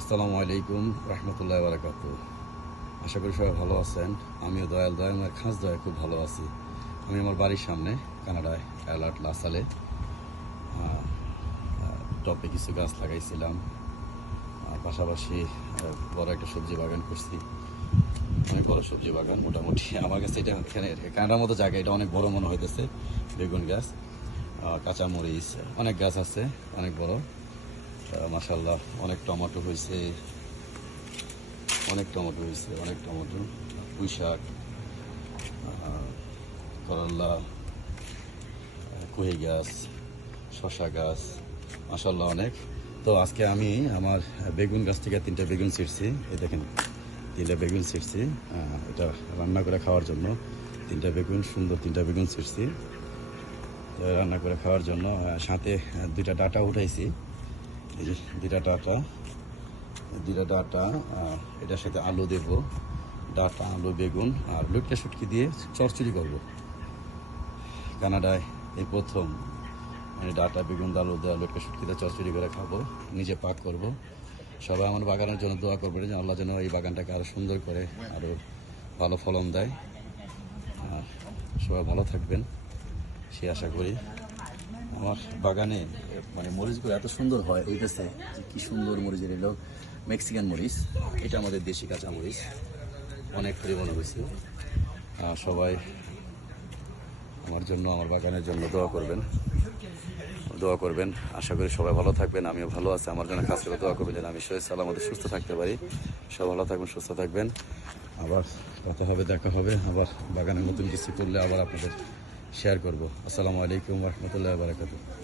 আসসালামু আলাইকুম রহমতুল্লাহি ওয়া বারাকাতুহু। আশা করি সবাই ভালো আছেন। আমিও দয়াল আমার খাস দয়া খুব ভালো আছি। আমি আমার বাড়ির সামনে কানাডায় অ্যালার্ট লাসালে টপে কিছু গাছ লাগাইছিলাম। পাশাপাশি বড় একটা সবজি বাগান করছি, অনেক বড় সবজি বাগান। মোটামুটি আমার কাছে এটা এখানে কানাডার মতো জায়গা, এটা অনেক বড় মনে হইতেছে। বেগুন গাছ, কাঁচামরিচ, অনেক গাছ আছে, অনেক বড়। মাশাআল্লাহ অনেক টমেটো হয়েছে, অনেক টমেটো, পুঁই শাক, করল্লা, কুহি গাছ, শশা গাছ, মাশাআল্লাহ অনেক। তো আজকে আমি আমার বেগুন গাছ থেকে 3টা বেগুন ছিঁড়ছি। এই দেখেন 3টা বেগুন ছিঁড়ছি, এটা রান্না করে খাওয়ার জন্য। 3টা বেগুন, সুন্দর 3টা বেগুন ছিঁড়ছি রান্না করে খাওয়ার জন্য। সাথে 2টা ডাঁটা উঠাইছি, এই যে 2টা ডাঁটা, এটার সাথে আলু দেব, ডাঁটা, আলু, বেগুন আর লটকা শুটকি দিয়ে চচ্চড়ি করব। কানাডায় এই প্রথম মানে ডাঁটা, বেগুন, আলু দেওয়া লটকা শুটকি দিয়ে চচ্চড়ি করে খাবো, নিজে পাক করব। সবাই আমার বাগানের জন্য দোয়া করবেন যে আল্লাহ যেন এই বাগানটাকে আরও সুন্দর করে আরও ভালো ফলন দেয়। আর সবাই ভালো থাকবেন সে আশা করি। আমার বাগানে মানে মরিচগুলো এত সুন্দর হয়, হইতেছে যে কী সুন্দর মরিচ। এলো মেক্সিকান মরিচ, এটা আমাদের দেশি কাঁচা মরিচ, অনেক পরিমাণে হয়েছে। সবাই আমার জন্য, আমার বাগানের জন্য দোয়া করবেন। আশা করি সবাই ভালো থাকবেন, আমিও ভালো আছি। আমার জন্য কাজ করে দোয়া করবেন যেন আমি সবাই সালামতে সুস্থ থাকতে পারি। সবাই ভালো থাকবেন, সুস্থ থাকবেন। আবার কথা হবে, দেখা হবে। আবার বাগানে নতুন কিছু করলে আবার আপনাদের শেয়ার করব। আসসালামু আলাইকুম রহমতুল্লাহ বারাকাতুহু।